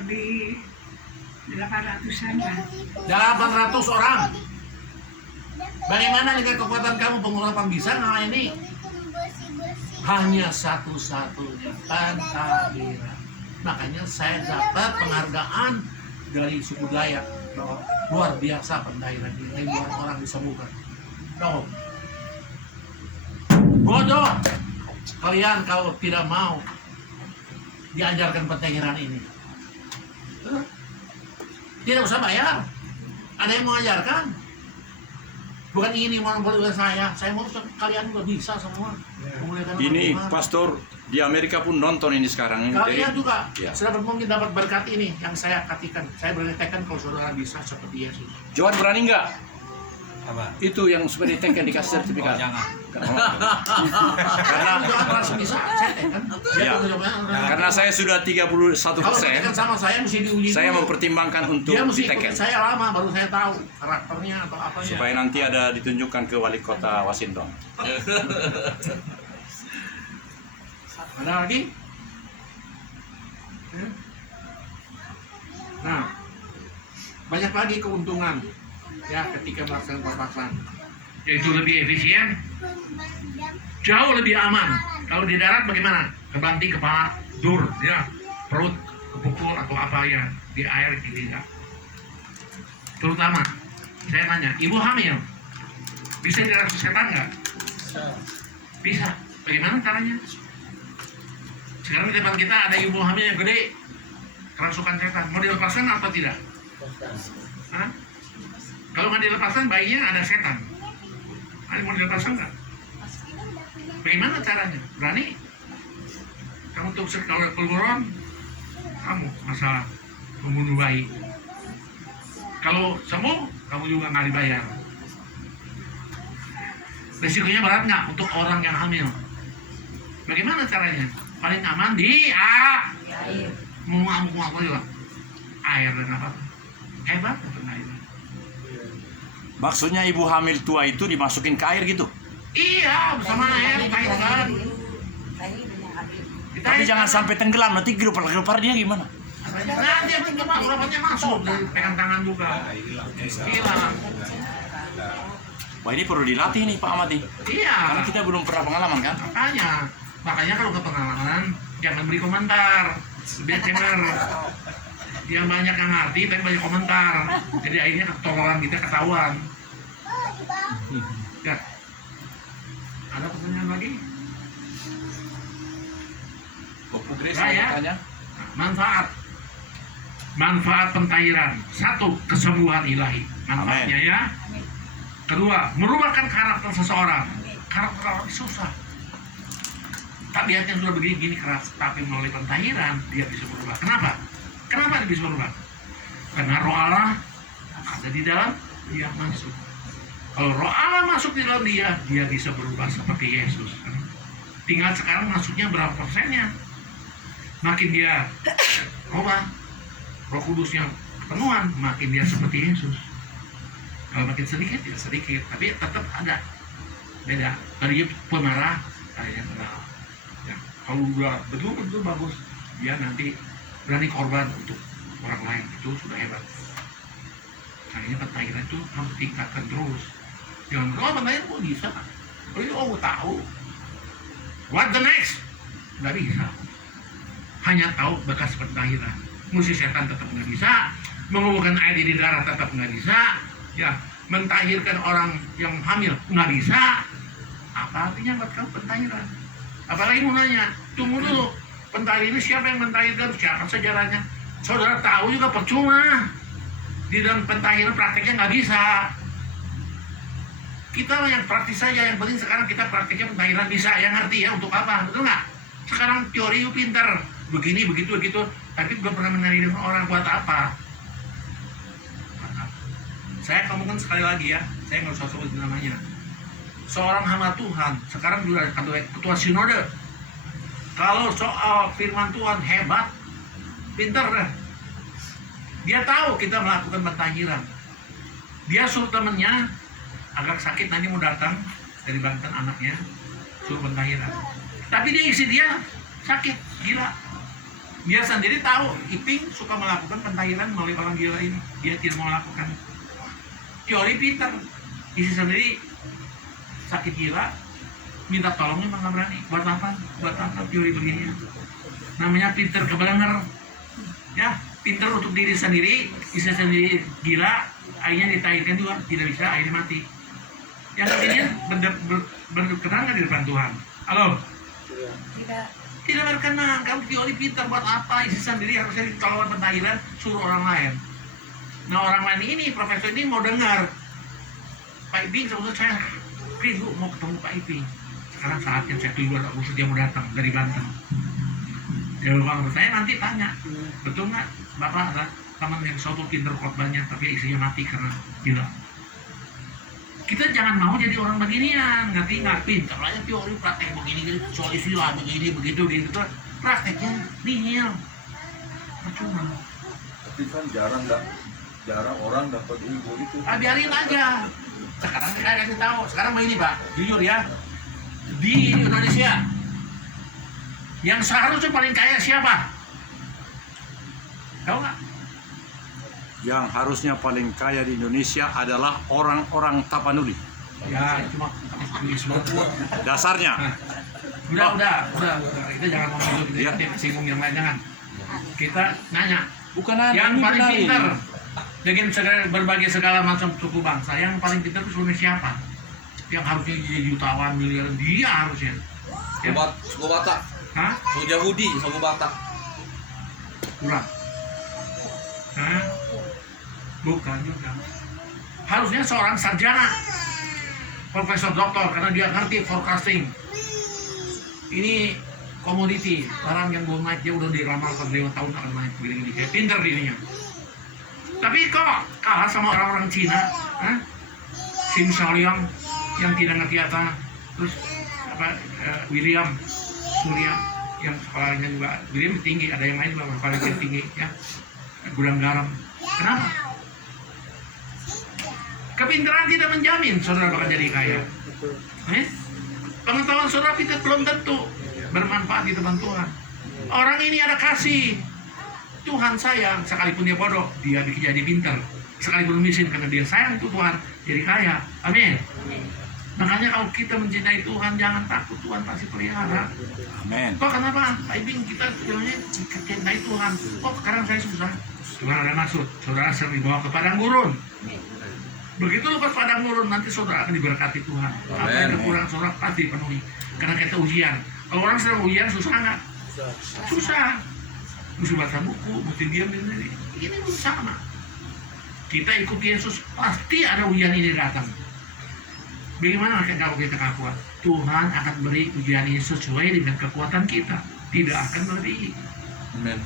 lebih 800-an lah. 800 orang. Bagaimana dengan kekuatan kamu pengurapan bisa nggak ini? Hanya satu-satunya Pentahiran. Makanya saya dapat penghargaan dari suku Dayak bahwa luar biasa Pentahiran ini, orang disembuhkan. No. Bodoh kalian kalau tidak mau diajarkan Pentahiran ini. Tidak usah bayar. Ada yang mau ajarkan. Bukan ini monopoli saya mau kalian juga bisa semua. Ini pastor di Amerika pun nonton ini sekarang. Kalian juga ya. sudah mungkin dapat berkat ini yang saya katakan. Saya berani tekan kalau saudara bisa seperti Yesus. Johan berani nggak? Apa? Itu yang seperti tekan dikasih sertifikat. Jangan. Karena Johan langsung bisa, saya tekan. Ya. Karena saya sudah 31%. Kalau tekan sama saya mesti diuji. Saya dulu. mempertimbangkan untuk Dia mesti diteken. ikut saya lama baru saya tahu karakternya atau apanya. Supaya nanti ada ditunjukkan ke wali kota Washington. Ada lagi? Nah, banyak lagi keuntungan ya ketika melaksanakan papasan, yaitu lebih efisien, jauh lebih aman. Kalau di darat bagaimana? Kebanting kepala, dur, ya, perut kepukul atau apa ya di air tidak. Terutama, saya tanya, ibu hamil bisa dirasuki setan nggak? Bisa. Bagaimana caranya? Sekarang di depan kita ada ibu hamil yang gede, kerasukan setan. Mau dilepaskan atau tidak? Hah? Kalau nggak dilepaskan, bayinya ada setan. Ada mau dilepaskan nggak? Bagaimana caranya? Berani? Kamu tukset kalau keluaran, kamu masalah membunuh bayi. Kalau sembuh, kamu juga nggak dibayar. Risikonya berat nggak untuk orang yang hamil? Bagaimana caranya? Paling aman di air. Mau apa juga? Air dan apa? Hebat Pentahiran. Maksudnya ibu hamil tua itu dimasukin ke air gitu? Iya, bersama air kaitkan. Tapi jangan sampai tenggelam, nanti gelupar dia gimana? Nanti yang cuma urapnya masuk dan pegang tangan juga. Hilang. Wah, ini perlu dilatih nih Pak Ahmad nih. Iya. Karena kita belum pernah pengalaman kan? Makanya kalau ke pengalaman jangan beri komentar. Biar dengar. Dia banyak yang ngerti tapi banyak komentar. Jadi akhirnya ketololan kita ketahuan. Ya. Ada pertanyaan lagi? Ya. Manfaat Pentahiran. 1. Kesembuhan ilahi. Manfaatnya ya. Kedua, merubahkan karakter seseorang. Karakter orang susah. Tabiatnya sudah begini keras, tapi melalui Pentahiran dia bisa berubah. Kenapa? Kenapa dia bisa berubah? Karena Roh Allah ada di dalam dia masuk. Kalau Roh Allah masuk di dalam dia bisa berubah seperti Yesus. Tinggal sekarang masuknya berapa persennya? Makin dia berubah, Roh Kudusnya kepenuhan, makin dia seperti Yesus. Kalau makin sedikit ya sedikit, tapi tetap ada beda. Tadi pemarah, kayaknya kenal. Ya, kalau udah betul-betul bagus, dia nanti berani korban untuk orang lain, itu sudah hebat. Makanya Pentahiran itu harus tingkatkan terus. Jangan Pentahiran kok bisa? Tahu. What the next? Nggak bisa. Hanya tahu bekas Pentahiran. Musik setan tetap nggak bisa. Menguburkan air di darah tetap nggak bisa. Ya, mentahirkan orang yang hamil nggak bisa. Apa artinya buat kamu Pentahiran? Apalagi mau nanya, tunggu dulu. Pentahiran siapa yang mentahirkan? Siapa sejarahnya? Saudara tahu juga percuma. Di dalam Pentahiran prakteknya nggak bisa. Kita yang praktis saja. Yang penting sekarang kita praktiknya Pentahiran bisa. Yang ngerti ya untuk apa? Betul nggak? Sekarang teori itu pintar. Begini, begitu. Tapi belum pernah menahirkan orang buat apa? Saya ngomongkan sekali lagi ya. Saya nggak usah sebut namanya. Seorang hamba Tuhan. Sekarang juga ketua sinode. Kalau soal firman Tuhan hebat, pintar dah. Dia tahu kita melakukan Pentahiran. Dia suruh temennya agak sakit nanti mau datang dari Banten anaknya suruh Pentahiran. Tapi dia isi dia sakit gila. Dia sendiri tahu Iping suka melakukan pentahiran melalui orang gila ini. Dia tidak mau melakukan. Teori pintar. Isi sendiri sakit gila, minta tolongnya malah nggak berani. Buat apa? Buat apa teori begini? Namanya pintar kebelengar. Ya, pintar untuk diri sendiri, isi sendiri gila, akhirnya ditahirkan juga tidak bisa, akhirnya mati. Yang akhirnya berkenan nggak di depan Tuhan? Halo? Tidak berkenan. Kamu teori pintar buat apa? Isi sendiri harusnya ditolong pentahiran, suruh orang lain. Nah orang lain ini, profesor ini mau dengar. Pak Iping, sebetulnya saya rindu mau ketemu Pak Iping. Sekarang saatnya saya keluar, urusan dia mau datang dari Banten. Ya bang, saya nanti tanya, betul nggak Bapak ada teman yang soto pintar khotbahnya, tapi isinya mati karena gila. Kita jangan mau jadi orang beginian, nggak pintar aja teori praktek begini, soal istilah begini, begitu, gitu. Prakteknya nihil. Percuma. Tapi kan jarang orang dapat ilmu itu. Biarin aja. Sekarang saya kasih tahu. Sekarang begini Pak, jujur ya. Di Indonesia, yang seharusnya paling kaya siapa? Tahu nggak? Yang harusnya paling kaya di Indonesia adalah orang-orang Tapanuli. Ya, cuma Dasarnya. udah. Kita jangan ngomong itu, Ya. kita singgung yang lain jangan. Kita nanya, Bukan yang ini paling benar pintar ini. dengan berbagai segala macam suku bangsa, yang paling pintar itu sebenarnya siapa? Yang harusnya jadi jutawan, miliar, dia harusnya. Ya. Suku Batak, Hah? suku Yahudi, suku Batak. Kurang. Hah? Bukan juga. Harusnya seorang sarjana, profesor doktor, karena dia ngerti forecasting. Ini komoditi, barang yang belum naik dia udah diramalkan 5 tahun akan naik begini-gini. Kayak pinter dirinya. Tapi kok kalah sama orang-orang Cina? Hah? Sim Shaoliang yang tidak ngerti apa, terus William Surya yang sekolahnya juga William tinggi, ada yang lain juga paling tinggi ya, gudang garam. Kenapa? Kepintaran tidak menjamin saudara bakal jadi kaya. Pengetahuan saudara kita belum tentu bermanfaat di depan Tuhan. Orang ini ada kasih. Tuhan sayang, sekalipun dia bodoh, dia bikin jadi pintar. Sekalipun miskin, karena dia sayang itu Tuhan, jadi kaya. Amin. Makanya kalau kita mencintai Tuhan, jangan takut, Tuhan pasti pelihara. Amin. Kok kenapa? Pak Ibing, kita sebenarnya mencintai Tuhan. Kok sekarang saya susah? Tuhan ada maksud, saudara sering dibawa ke padang gurun. Begitu lepas padang gurun, nanti saudara akan diberkati Tuhan. Apa yang kekurangan saudara pasti dipenuhi. Karena kita ujian. Kalau orang sedang ujian, susah nggak? Susah. Mesti baca buku, mesti diam sendiri. Ini pun sama. Kita ikut Yesus, pasti ada ujian ini datang. Bagaimana kalau kita kuat? Tuhan akan beri ujian ini sesuai dengan kekuatan kita. Tidak akan melebihi. Amin.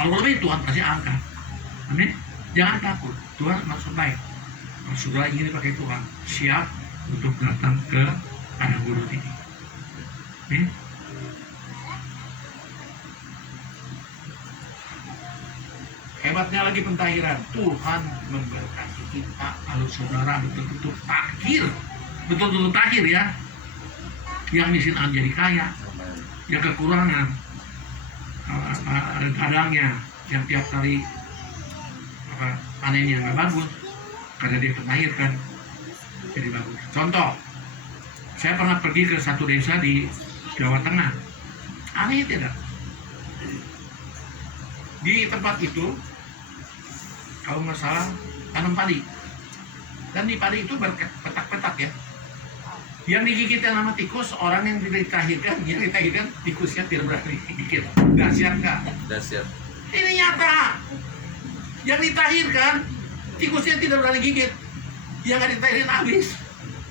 Kalau lebih Tuhan pasti angkat. Amin. Jangan takut. Tuhan maksud baik. Kalau saudara ingin pakai Tuhan, siap untuk datang ke padang gurun ini. Amin. Hebatnya lagi pentahiran. Tuhan memberkati kita kalau saudara betul-betul takhir ya. Yang miskin akan jadi kaya, yang kekurangan kadangnya, yang tiap kali panennya nggak bagus karena dia melahirkan jadi bagus. Contoh, saya pernah pergi ke satu desa di Jawa Tengah. Aneh tidak? Di tempat itu, kalau nggak salah, tanam padi. Dan di padi itu berpetak-petak ya. Yang digigit yang nama tikus, orang yang ditahirkan tikusnya tidak berani digigit. Dahsyat nggak? Dahsyat. Ini nyata. Yang ditahirkan, tikusnya tidak berani gigit. Yang nggak ditahirin habis.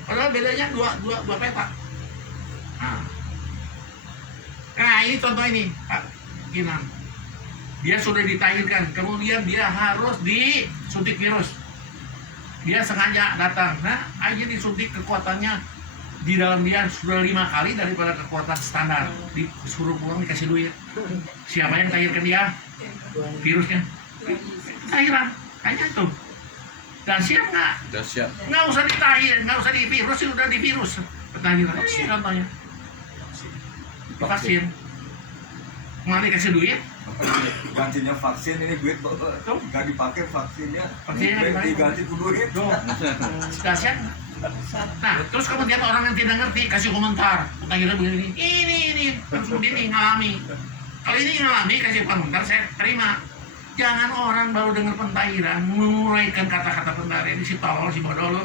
Padahal bedanya dua petak. Nah ini contoh ini, Pak Ginan. Dia sudah ditahirkan, kemudian dia harus disuntik virus. Dia sengaja datang, aja disuntik kekuatannya di dalam dia sudah 5 kali daripada kekuatan standar. Disuruh pulang dikasih duit. Siapa yang tahirkan dia? Virusnya. Tahiran, kayaknya tuh. Dan siap nggak? Dahsyat. Nggak usah ditahir, nggak usah di virus, sudah di virus. Tahiran, contohnya. Vaksin. Malah dikasih duit, gantinya vaksin ini duit nggak dipakai vaksinnya, Vaksinnya duit dipakai. diganti ku duit. Tuh, dahsyat. Nah, terus kemudian orang yang tidak ngerti kasih komentar, tanya begini, ini harus begini ngalami. Kalau ini ngalami kasih komentar saya terima. Jangan orang baru dengar pentairan menguraikan kata-kata pentairan ini si tolol si bodoh lo.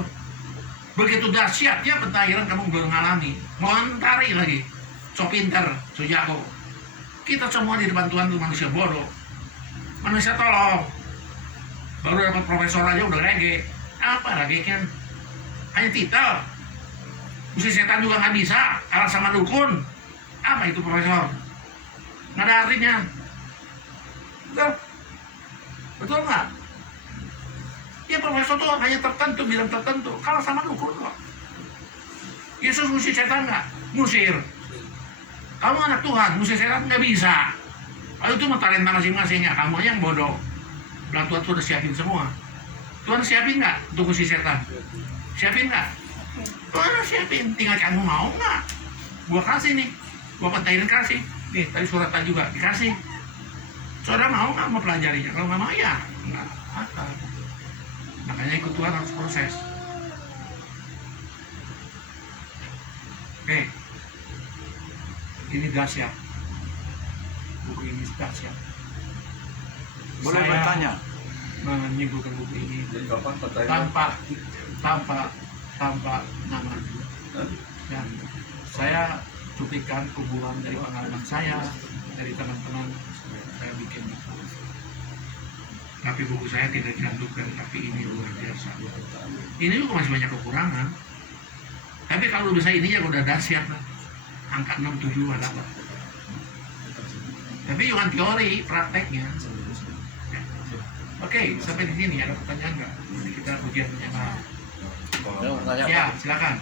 Begitu dahsyatnya pentairan kamu belum ngalami, ngontari lagi. So pinter, so jago. Kita semua di depan Tuhan itu manusia bodoh, manusia tolol. Baru dapat profesor aja udah lege. Apa lagi kan? Hanya titel. Musik setan juga nggak bisa, kalah sama dukun. Apa itu profesor? Nggak ada artinya. Betul? Betul nggak? Ya profesor tuh hanya tertentu, bidang tertentu. Kalah sama dukun kok. Yesus musik setan nggak? Musir. Kamu anak Tuhan, musik setan nggak bisa. Lalu itu mau talenta masing-masingnya. Kamu yang bodoh. Belah Tuhan tuh udah siapin semua. Tuhan siapin nggak untuk musik setan? Siapin nggak? Tuhan udah siapin. Tinggal kamu mau nggak? Gua kasih nih. Gua pentairin kasih. Nih, tadi suratan juga dikasih. Saudara mau nggak mau pelajarinya? Kalau nggak mau ya nggak apa. Makanya ikut Tuhan harus proses. Oke. Ini dahsyat. Buku ini dahsyat. Boleh Saya bertanya? menyimpulkan buku ini Jadi kapan pertanyaan? tanpa nama. Dan saya cuplikan kuburan dari pengalaman saya, dari teman-teman saya bikin buku. Tapi buku saya tidak dicantumkan, tapi ini luar biasa. Ini juga masih banyak kekurangan. Tapi kalau bisa ini ya udah dahsyat lah. Angka 67 ada apa? Tapi bukan teori, prakteknya. Oke, sampai di sini ada pertanyaan nggak? Nanti kita ujian menyapa. Tanya Ya, Pak. silakan.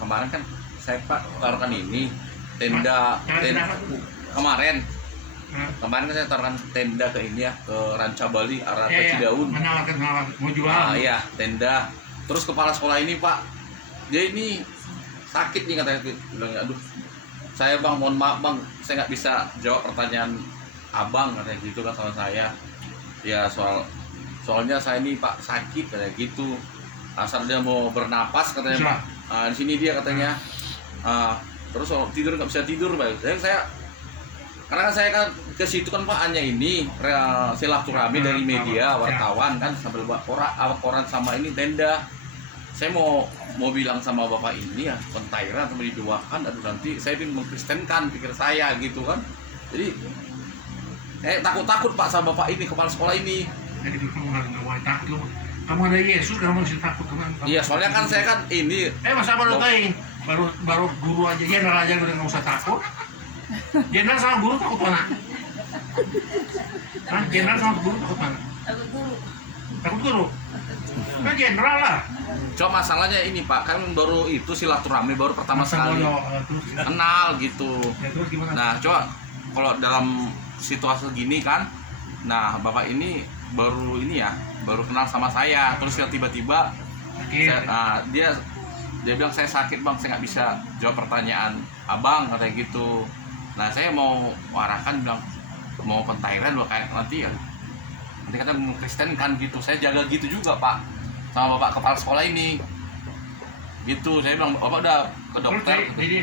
Kemarin kan saya Pak taruhkan ini tenda kemarin Nah, kan saya taruhkan tenda ke ini ya, ke Ranca Bali arah ke ya, Cidaun. menawarkan mau jual. Iya, tenda. Terus kepala sekolah ini Pak, dia ini sakit nih katanya, bilang aduh saya bang mohon maaf bang, saya nggak bisa jawab pertanyaan abang katanya gitu kan sama saya. Ya soalnya saya ini Pak sakit katanya gitu. Asal dia mau bernapas katanya Bisa. Pak. Di sini dia katanya. Terus kalau tidur nggak bisa tidur Pak. Karena kan saya kan ke situ kan Pak hanya ini silaturahmi dari media wartawan kan sambil buat koran sama ini tenda. Saya mau bilang sama bapak ini ya pentairan atau didoakan, aduh nanti saya ingin mengkristenkan pikir saya gitu kan. Jadi takut Pak sama bapak ini, kepala sekolah ini. Jadi kamu nggak boleh takut. Kamu ada Yesus, kamu harus takut teman. Iya soalnya kan saya kan ini Masa baru tahu baru guru aja, jenderal aja udah nggak usah takut. Jenderal sama guru takut mana? Jenderal sama guru takut mana? Takut guru. Kan jenderal lah. cuma masalahnya ini Pak, kan baru itu silaturahmi baru pertama sekali kenal gitu. Ya, terus gimana? Nah coba kalau dalam situasi gini kan, nah bapak ini baru kenal sama saya, terus tiba-tiba dia bilang saya sakit bang, saya nggak bisa jawab pertanyaan abang katanya gitu. Nah saya mau arahkan bilang mau pentairan loh kayak nanti katanya mau Kristen kan gitu, saya jaga gitu juga Pak sama bapak kepala sekolah ini gitu. Saya bilang bapak udah ke dokter. Jadi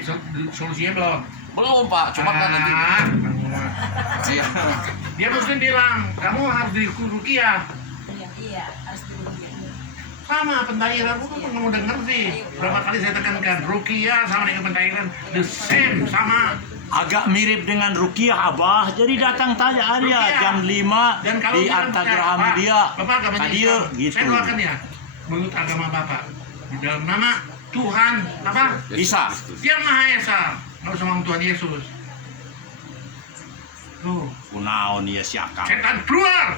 solusinya Belum Pak, cuma kan nanti iya. dia mesti bilang kamu harus di ruqyah. Iya, harus dirugikan. Sama pentairan, aku tuh mau denger sih. Berapa kali saya tekankan ruqyah sama dengan pentairan the same, sama. Agak mirip dengan ruqyah Abah. Jadi datang tanya dia Ruqyah. jam 5 Dan kalau di Artagram dia. Bapak agamanya Dia Islam. gitu. Saya doakan ya menurut agama Bapak di dalam nama Tuhan apa? Isa. Yang Maha Esa. Nggak usah ngomong Tuhan Yesus. Tuh, Kunaon ya siakang. setan keluar.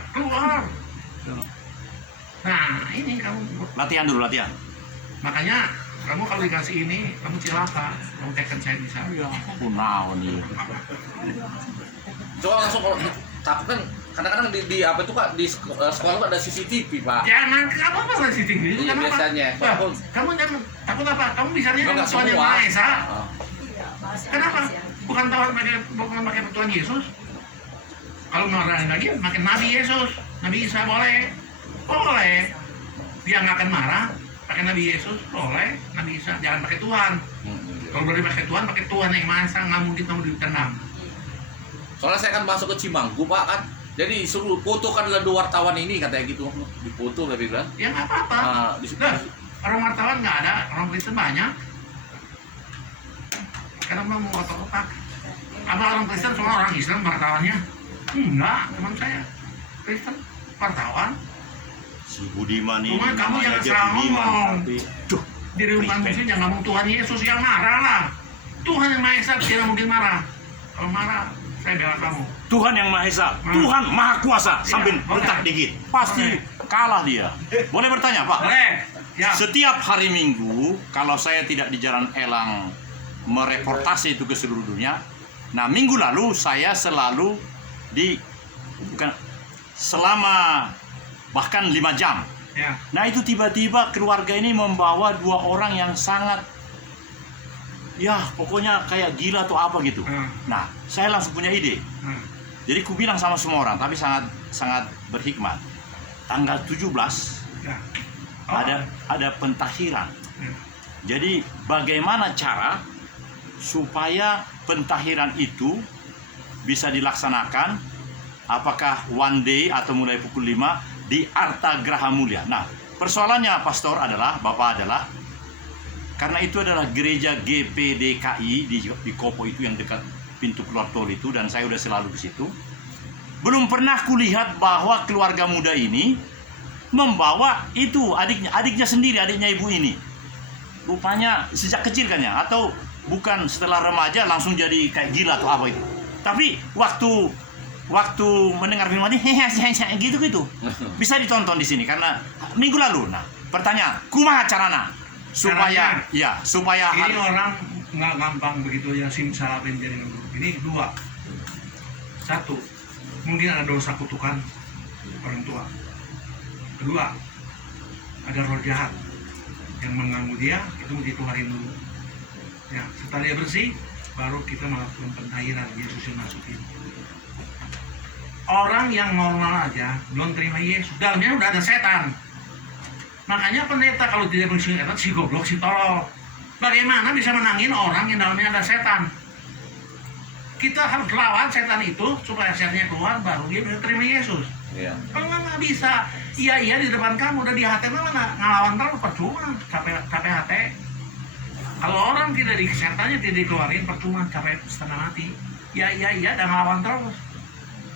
Nah, ini kamu Latihan dulu latihan. makanya kamu kalau dikasih ini kamu cilaka, kamu tekan saya bisa. Kunaon ya. Coba langsung kalau takut kan kadang-kadang di apa itu Pak di sekolah tuh ada CCTV Pak. Jangan kamu apa sih tinggi? Iya, biasanya. Kamu jangan takut apa? Kamu bisanya kan Enggak Tuhan yang semua. Maha Esa. Iya, bahasa Kenapa? Indonesia. Bukan pakai Tuhan Yesus? Kalau marahin lagi makin Nabi Yesus, Nabi Isa boleh. Dia nggak akan marah pakai Nabi Yesus, boleh. Nabi Isa jangan pakai Tuhan. Kalau boleh pakai Tuhan yang Maha Esa, nggak mungkin kamu ditendang. Soalnya saya kan masuk ke Cimanggu Pak kan, jadi suruh foto kan ada 2 wartawan ini katanya gitu, dipoto tapi bilang. Ya nggak apa-apa. Nah, orang wartawan nggak ada, orang Kristen banyak. Karena mau otak-otak. Apa orang Kristen semua orang Islam wartawannya? Enggak, teman saya Kristen wartawan. Si Budiman ini Cuma kamu namanya jangan aja salah Budiman, ngomong. tapi duh, Di rumah Kristen. muslim jangan ngomong Tuhan Yesus yang marah lah. Tuhan yang Maha Esa tidak mungkin marah. Kalau marah, saya bela kamu. Tuhan yang Maha Esa, Tuhan Maha Kuasa, sambil boleh. letak dikit, pasti kalah dia. Boleh bertanya Pak? Boleh. Ya. Setiap hari Minggu, kalau saya tidak di Jalan Elang mereportasi itu ke seluruh dunia, nah minggu lalu saya selalu selama bahkan 5 jam. Ya. Nah itu tiba-tiba keluarga ini membawa 2 orang yang sangat, ya pokoknya kayak gila atau apa gitu. Nah saya langsung punya ide. Jadi ku bilang sama semua orang, tapi sangat berhikmat. Tanggal 17 Ya. ada pentahiran. Jadi bagaimana cara supaya pentahiran itu bisa dilaksanakan? Apakah one day atau mulai pukul 5 di Arta Graha Mulia? Nah, persoalannya Pastor Bapak adalah karena itu adalah gereja GPDKI di Kopo itu yang dekat pintu keluar tol itu, dan saya udah selalu di situ. Belum pernah kulihat bahwa keluarga muda ini membawa itu adiknya sendiri, adiknya ibu ini. Rupanya sejak kecil kan ya, atau bukan setelah remaja langsung jadi kayak gila atau apa itu. Tapi waktu mendengar film ini gitu bisa ditonton di sini karena minggu lalu. Nah, pertanyaan, kumaha carana supaya Ini orang nggak gampang begitu ya simsalabim jadi nomor. Ini 2. 1, mungkin ada dosa kutukan orang tua. 2, ada roh jahat yang mengganggu dia, itu mesti dikeluarin dulu. Ya, setelah dia bersih, baru kita melakukan pentahiran, Yesus yang masukin. Orang yang normal aja belum terima Yesus, dalamnya udah ada setan. Makanya pendeta kalau tidak mengusir setan, si goblok, si tolol. Bagaimana bisa menangin orang yang dalamnya ada setan? Kita harus lawan setan itu supaya setannya keluar, baru dia bisa terima Yesus. Iya. Kalau nggak bisa, iya di depan kamu, udah di hati mana ngelawan terus percuma, capek hati. Kalau orang tidak setannya tidak dikeluarin, percuma, capek setengah mati. Iya, dan ngelawan terus.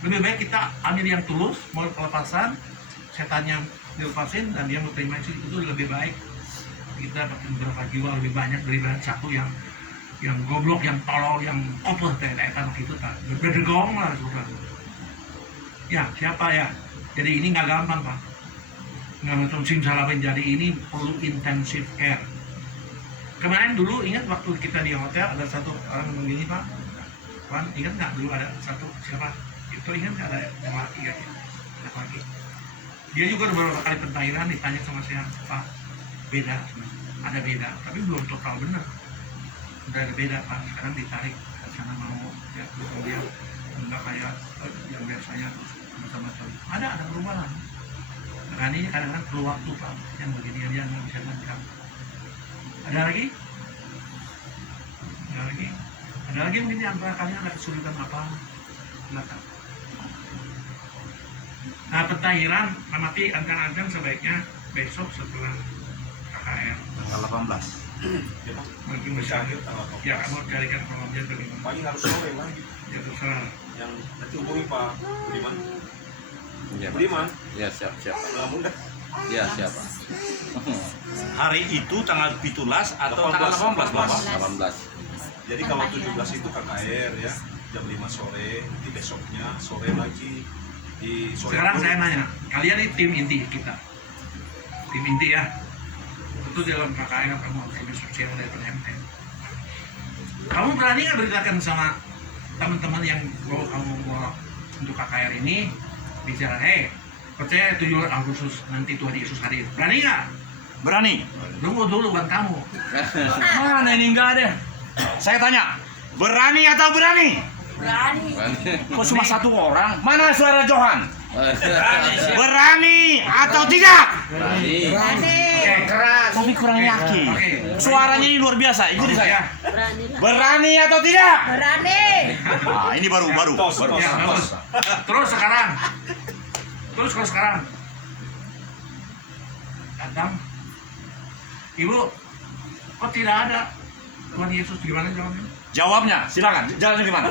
Lebih baik kita ambil yang tulus, mau kelepasan, setannya dilepasin dan dia mau terima Yesus, itu lebih baik. Kita dapat beberapa jiwa lebih banyak daripada satu yang goblok, yang tolol, yang koper kayak gitu tak berdegong lah sudah. Ya siapa ya? Jadi ini nggak gampang Pak, nggak macam simsalabim. Jadi ini perlu intensive care. Kemarin dulu ingat waktu kita di hotel ada satu orang begini Pak, ingat nggak dulu ada satu siapa? Itu ingat nggak ada yang laki ya? Ada laki. Dia juga beberapa kali pentahiran ditanya sama saya, Pak beda, ada beda, tapi belum total benar. Udah ada beda Pak, sekarang ditarik ke sana mau ya, kemudian enggak kayak yang biasanya terus macam-macam. Ada perubahan. Nah ini kadang-kadang perlu waktu Pak, yang begini aja nggak bisa lengkap. Ada lagi mungkin yang kalian ada kesulitan apa? Silakan. Nah pentahiran nanti ancang-ancang sebaiknya besok setelah KKR tanggal 18. mungkin bisa ya kamu carikan pengabdian bagaimana Paling harus sore lagi. ya terserah. Yang nanti hubungi Pak Budiman. Iya, Pak. Budiman, Iya, siap. nggak mudah. Iya, siap, Pak. Hari itu tanggal 17 atau 18, tanggal 18 Bapak? 18. Jadi kalau 17 itu KKR ya, jam 5 sore, nanti besoknya sore lagi di sore. Sekarang saya nanya, kalian ini tim inti kita, tim inti ya. Tentu dalam KKR kamu harus lebih sosial dari MTN. Kamu berani nggak beritakan sama teman-teman yang kamu bawa untuk KKR ini bicara, percaya 7 Agustus nanti Tuhan Yesus hadir. Berani nggak? Berani. Tunggu dulu bukan kamu. Mana ini enggak ada? Saya tanya, berani atau berani? Berani. Kok cuma satu orang? Mana suara Johan? Berani atau tidak? Berani. Oke, keras. Tapi kurang yakin. Oke. Suaranya ini luar biasa. Ikuti saya. Berani. Berani atau tidak? Berani. Ah, ini baru. Ya, bagus. Terus sekarang. Kalau sekarang. Datang. Ibu, kok tidak ada Tuhan Yesus, gimana jawabnya? Jawabnya, silakan. Jalannya gimana?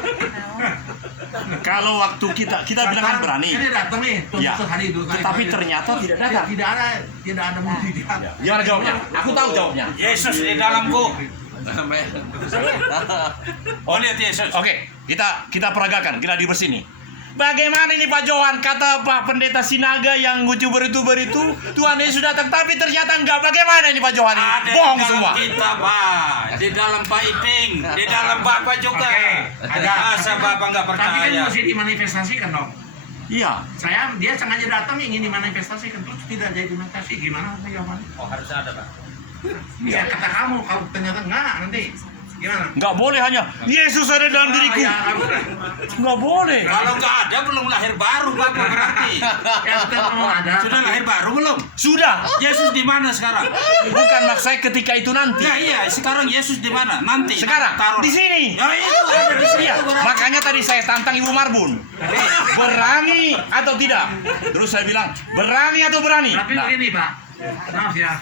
Kalau waktu kita bilang kan berani. Ini datang nih, Tuhan Ya. Yesus hari itu. Tetapi ternyata tidak datang. Tidak ada mujizat. Gimana jawabnya? Aku tahu jawabnya. Yesus di dalamku. Oh, lihat Yesus. Oke, kita peragakan, kita di sini. Bagaimana ini Pak Johan, kata Pak Pendeta Sinaga yang youtuber itu Tuhan Yesus datang, tapi ternyata enggak. Bagaimana ini Pak Johan? Ada Bohong di dalam semua. kita, Pak. Di dalam Pak Iping, di dalam Bapak juga. Oke, ada. Masa Bapak nggak Tapi kan percaya? mesti dimanifestasikan dong. Iya. Dia sengaja datang ingin dimanifestasikan, terus tidak jadi manifestasi. Gimana jawabannya? Oh, harus ada, Pak. Ya kata kamu, kalau ternyata enggak nanti gimana? Enggak boleh hanya Yesus ada dalam diriku. Ya, harus. Enggak boleh. Kalau nggak ada, belum lahir baru, Bapak berarti. Ya, betul, kamu ada. Sudah lahir baru belum? Sudah. Yesus di mana sekarang? Bukan maksud saya ketika itu nanti. Ya iya, sekarang Yesus di mana? Nanti. Sekarang Taruh. di sini. Ya itu ada di sini. Iya, makanya tadi saya tantang Ibu Marbun. Berani atau tidak? Terus saya bilang, berani atau berani? Tapi Nah, begini Pak, maaf ya,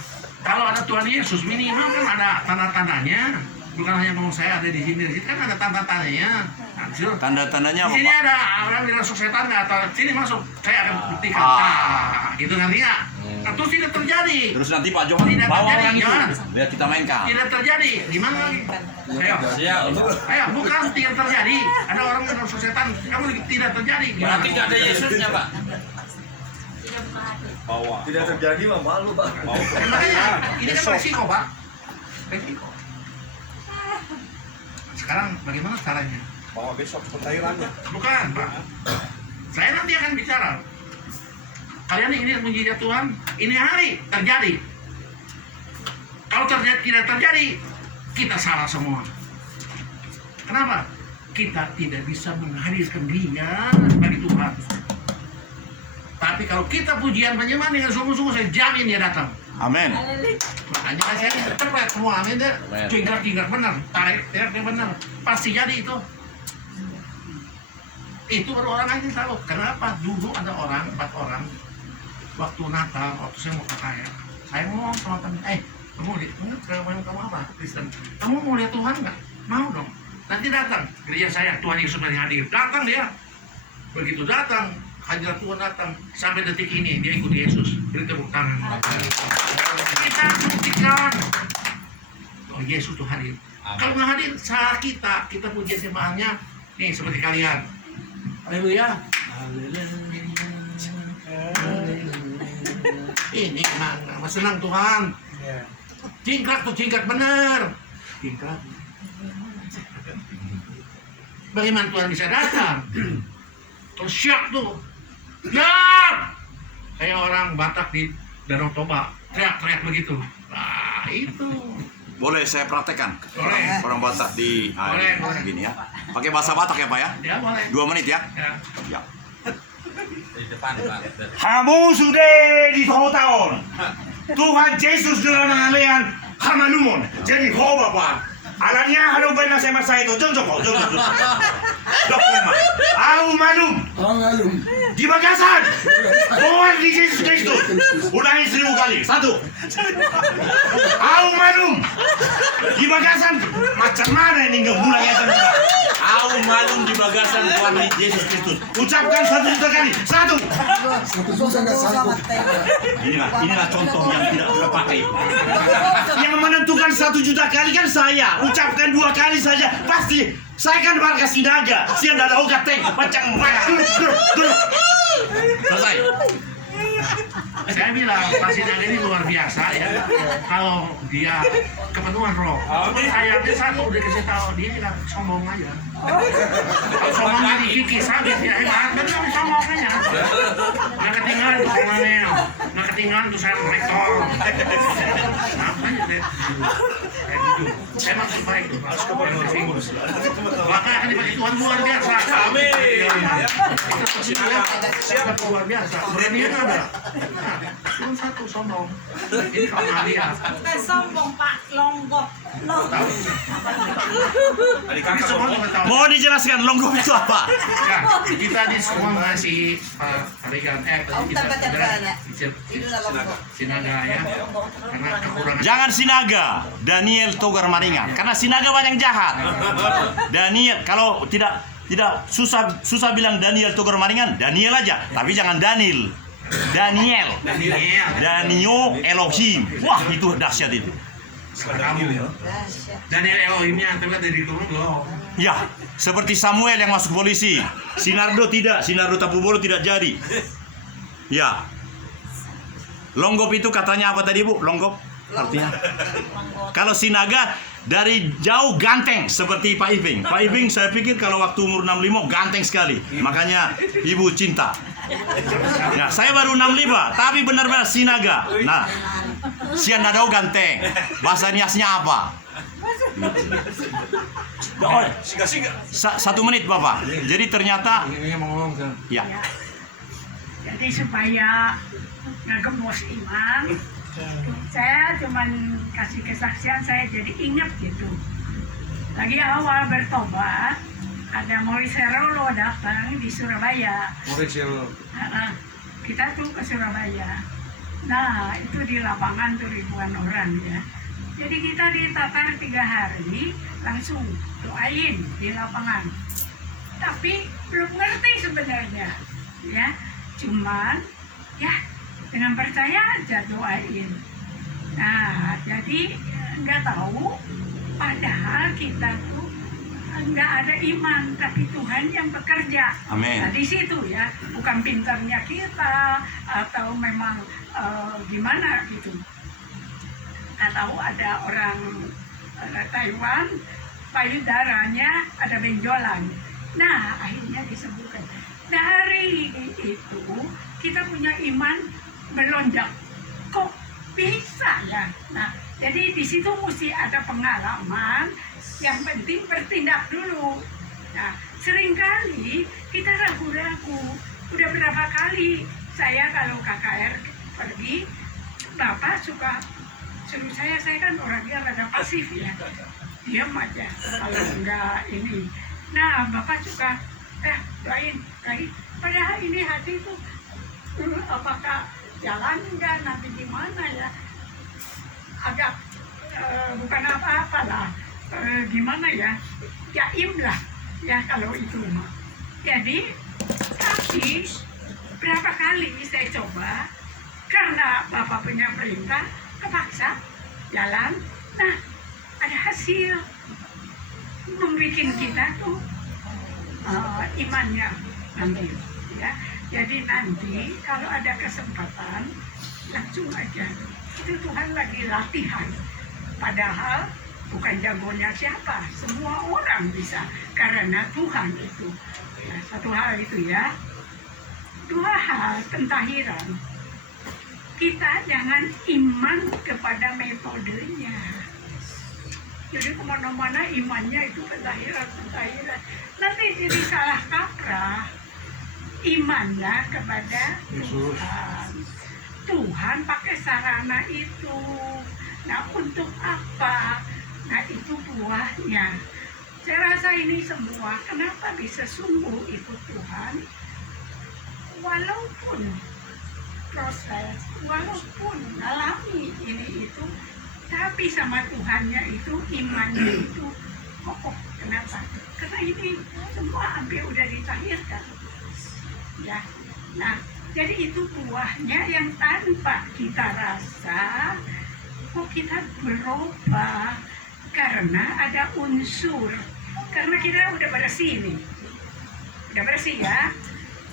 kalau ada Tuhan Yesus minimal kan ada tanda-tandanya. Bukan hanya ngomong saya ada di sini kan ada tanda-tandanya. Nah, di situ- tanda-tandanya di apa, sini Pak? ada orang dirasuk setan nggak atau sini masuk, saya akan buktikan. Ah. Nah, gitu nanti nggak? Nah, terus tidak terjadi. Terus nanti Pak Johan Tidak bawa terjadi, orang itu. jangan. Biar kita mainkan. Tidak terjadi. Gimana lagi? Ayo, bukan tidak terjadi. Ada orang dirasuk setan, kamu tidak terjadi. Gimana? Berarti nggak ada Yesusnya, Pak. Bawa. Tidak terjadi mah malu Pak. Bawa. Makanya ini kan resiko Pak. Resiko. Sekarang bagaimana caranya? Bawa besok pentahirannya. Bukan, Pak. Saya nanti akan bicara. Kalian ingin mujizat Tuhan, ini hari terjadi. Kalau tidak terjadi, kita salah semua. Kenapa? Kita tidak bisa menghadirkan Dia bagi Tuhan. Tapi kalau kita pujian penyembahan dengan sungguh-sungguh, saya jamin Dia datang. Amin. Makanya saya cepet semua, amin deh. Jingkrak benar, tarik dia benar, pasti jadi itu. Itu baru orang aja tahu. Kenapa dulu ada orang, 4 orang, waktu Natal, waktu saya mau ke kaya, saya ngomong sama temen, kamu lihat kamu apa? Kristen. Kamu mau lihat Tuhan nggak? Mau dong. Nanti datang gereja saya, Tuhan Yesus lagi hadir. Datang dia. Begitu datang, hadirat Tuhan datang. Sampai detik ini dia ikut Yesus. Beri tepuk tangan. Kita buktikan oh Yesus tuh hadir. Kalau nggak hadir, salah kita puji sembahannya nih seperti kalian. Haleluya. Ini emang senang Tuhan. Cingkrak tuh cingkrak bener. Cingkrak. Bagaimana Tuhan bisa datang? Terus syak tuh. Ya! Kayak orang Batak di Danau Toba, teriak-teriak begitu. Nah, itu. Boleh saya praktekkan? Boleh. Orang Batak di Boleh, boleh. gini ya. Pakai bahasa Batak ya Pak ya? Ya boleh. 2 menit ya. Ya. Ya. Di depan, Pak. Kamu sudah di tahun. Tuhan Yesus dalam ngalian hamanumon. Jadi ho Bapak. Alanya halu benar saya masa itu. Jom. Dokuma. Au manum. Di bagasan. Tuhan di Yesus Kristus. Ulangi 1000 kali. 1. Au manum. Di bagasan. Macam mana ini enggak mulai ya teman. Au manum di bagasan Tuhan di Yesus Kristus. Ucapkan 1 juta kali. 1. Inilah contoh yang tidak terpakai. Yang menentukan 1 juta kali kan saya. Ucapkan 2 kali saja pasti. Saya kan warga Sinaga. Siang ada ogat tank macam selesai. Saya bilang Pak Sinaga ini luar biasa ya. Kalau dia kepenuhan roh. Sayangnya satu udah kasih tahu dia nggak sombong aja. Kalau sombong jadi kiki sabit ya hebat. Benar sombong aja. Nggak ketinggalan tuh kolonel. Nggak ketinggalan tuh saya rektor. Apa aja deh. saya jujur. Saya maksud baik tuh, Pak. Maka akan dipakai Tuhan luar biasa. Amin. Ya. Siap luar biasa. Beranian ada. Nah, turun satu sombong. Ini kalau nggak lihat. Bukan sombong Pak, longgok. Tahu. Tadi Ini kakak semua ngomong. nggak tahu. Mau dijelaskan longgop itu apa? Nah, kita di semua ngasih parigan Sinaga ya, karena kekurangan. Jangan Sinaga, Daniel Togar Maringan. Karena Sinaga banyak jahat. Daniel kalau tidak susah bilang Daniel Togar Maringan, Daniel aja. Tapi jangan Daniel. Daniel. Danio Elohim. Wah, itu dahsyat itu. Kamu Daniel Elohimnya terlihat dari turun loh. Ya, seperti Samuel yang masuk polisi. Sinardo tidak, Sinardo Tapubolo tidak jadi. Ya. Longgop itu katanya apa tadi, Bu? Longgop artinya? Kalau Sinaga dari jauh ganteng seperti Pak Iping. Pak Iping saya pikir kalau waktu umur 65 ganteng sekali. Makanya Ibu cinta. Nah, saya baru 65, tapi benar-benar Sinaga. Nah, Sianadau ganteng. Bahasa Niasnya apa? Oh, Singa-singa. 1 menit Bapak. Jadi ternyata ya. Jadi supaya ngegembos iman, saya cuman kasih kesaksian, saya jadi ingat gitu. Lagi awal bertobat, ada Maurice Rolo datang di Surabaya. Kita tuh ke Surabaya. Nah, itu di lapangan tuh ribuan orang ya. Jadi kita ditatar 3 hari, langsung doain di lapangan. Tapi belum ngerti sebenarnya, ya. Cuman, ya dengan percaya aja doain. Nah, jadi nggak tahu, padahal kita tuh nggak ada iman, tapi Tuhan yang bekerja. Amin. Nah, di situ ya, bukan pintarnya kita atau memang gimana gitu. Nggak tahu ada orang Taiwan, payudaranya ada benjolan. Nah, akhirnya disembuhkan. Dari itu kita punya iman melonjak. Kok bisa ya? Nah, jadi di situ mesti ada pengalaman. Yang penting bertindak dulu. Nah, seringkali kita ragu-ragu. Udah berapa kali saya kalau KKR pergi, Bapak suka suruh saya kan orangnya rada pasif ya. Diam aja kalau enggak ini. Nah, Bapak suka lain. Padahal ini hati itu apakah jalan enggak, nanti gimana ya, agak bukan apa-apa lah, gimana ya, jaim lah ya kalau itu mah. Jadi tapi berapa kali saya coba, karena Bapak punya perintah, kepaksa jalan. Nah, ada hasil, membuat kita tuh imannya nanti ya. Jadi nanti kalau ada kesempatan langsung aja, itu Tuhan lagi latihan. Padahal bukan jagonya siapa, semua orang bisa karena Tuhan itu. Ya, satu hal itu ya. 2 hal pentahiran. Kita jangan iman kepada metodenya. Jadi kemana-mana imannya itu pentahiran. Nanti jadi salah kaprah. Imanlah kepada Tuhan. Tuhan pakai sarana itu. Nah, untuk apa? Nah, itu buahnya. Saya rasa ini semua, kenapa bisa sungguh ikut Tuhan? Walaupun proses, walaupun alami ini itu, tapi sama Tuhannya itu, imannya itu kokoh. Kenapa? Karena ini semua hampir udah ditahirkan. Ya, nah, jadi itu buahnya yang tanpa kita rasa, kok kita berubah karena ada unsur, karena kita udah bersih nih, udah bersih ya,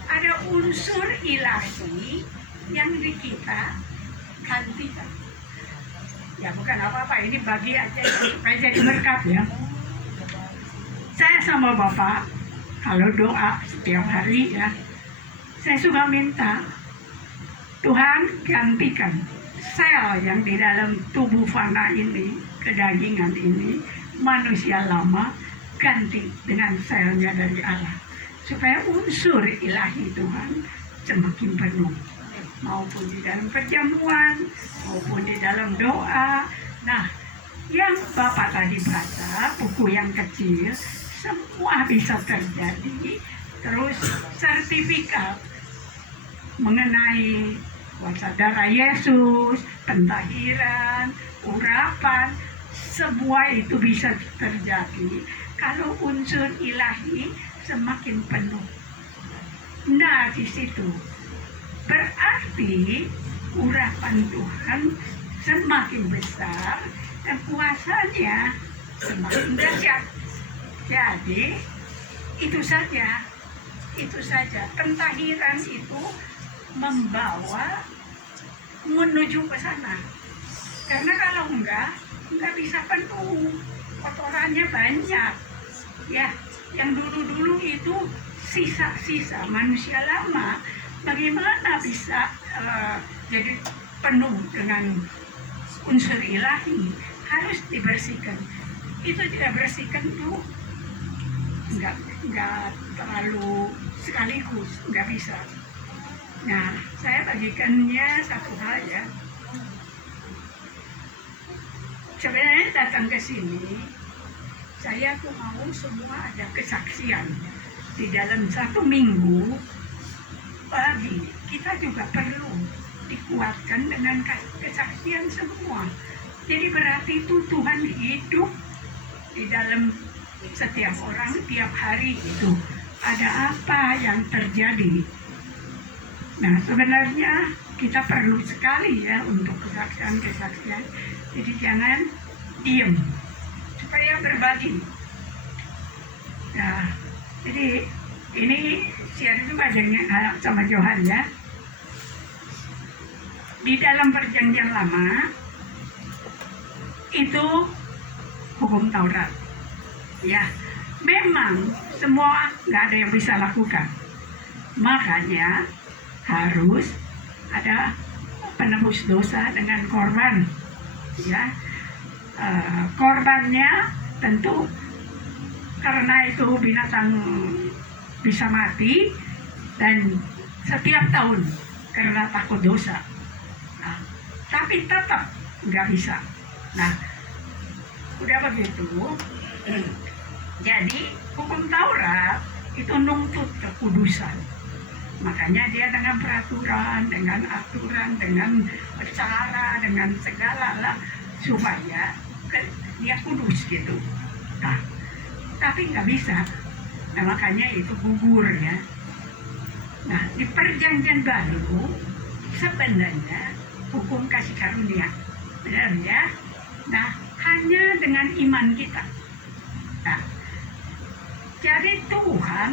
ada unsur ilahi yang di kita gantikan. Ya bukan apa-apa, ini bagi aja supaya jadi berkat ya. Saya sama Bapak kalau doa setiap hari ya, saya suka minta Tuhan gantikan sel yang di dalam tubuh fana ini, kedagingan ini, manusia lama ganti dengan selnya dari Allah, supaya unsur ilahi Tuhan semakin penuh, maupun di dalam perjamuan, maupun di dalam doa. Nah, yang Bapak tadi baca, buku yang kecil, semua bisa terjadi. Terus sertifikat mengenai kuasa darah Yesus, pentahiran, urapan, semua itu bisa terjadi kalau unsur ilahi semakin penuh. Nah, di situ berarti urapan Tuhan semakin besar dan kuasanya semakin dahsyat. Jadi itu saja pentahiran itu membawa menuju ke sana. Karena kalau enggak bisa penuh, kotorannya banyak. Ya, yang dulu-dulu itu sisa-sisa manusia lama, bagaimana bisa jadi penuh dengan unsur ilahi? Harus dibersihkan. Itu tidak bersihkan tuh enggak terlalu sekaligus, enggak bisa. Nah, saya bagikannya satu hal ya. Sebenarnya datang ke sini, saya tuh mau semua ada kesaksian. Di dalam 1 minggu, bagi kita juga perlu dikuatkan dengan kesaksian semua. Jadi berarti itu Tuhan hidup di dalam setiap orang, tiap hari itu ada apa yang terjadi. Nah, sebenarnya kita perlu sekali ya untuk kesaksian-kesaksian. Jadi jangan diem, supaya berbagi. Nah, jadi ini share itu bacanya sama Johan ya. Di dalam perjanjian lama itu hukum Taurat. Ya, memang semua nggak ada yang bisa lakukan. Makanya harus ada penebus dosa dengan korban. Ya, korbannya tentu karena itu binatang bisa mati dan setiap tahun karena takut dosa. Nah, tapi tetap nggak bisa. Nah, udah begitu. Jadi hukum Taurat itu nuntut kekudusan. Makanya dia dengan peraturan, dengan aturan, dengan cara, dengan segala lah supaya dia kudus gitu. Nah, tapi nggak bisa. Nah, makanya itu gugur ya. Nah, di perjanjian baru sebenarnya hukum kasih karunia, benar ya. Nah, hanya dengan iman kita. Nah, jadi Tuhan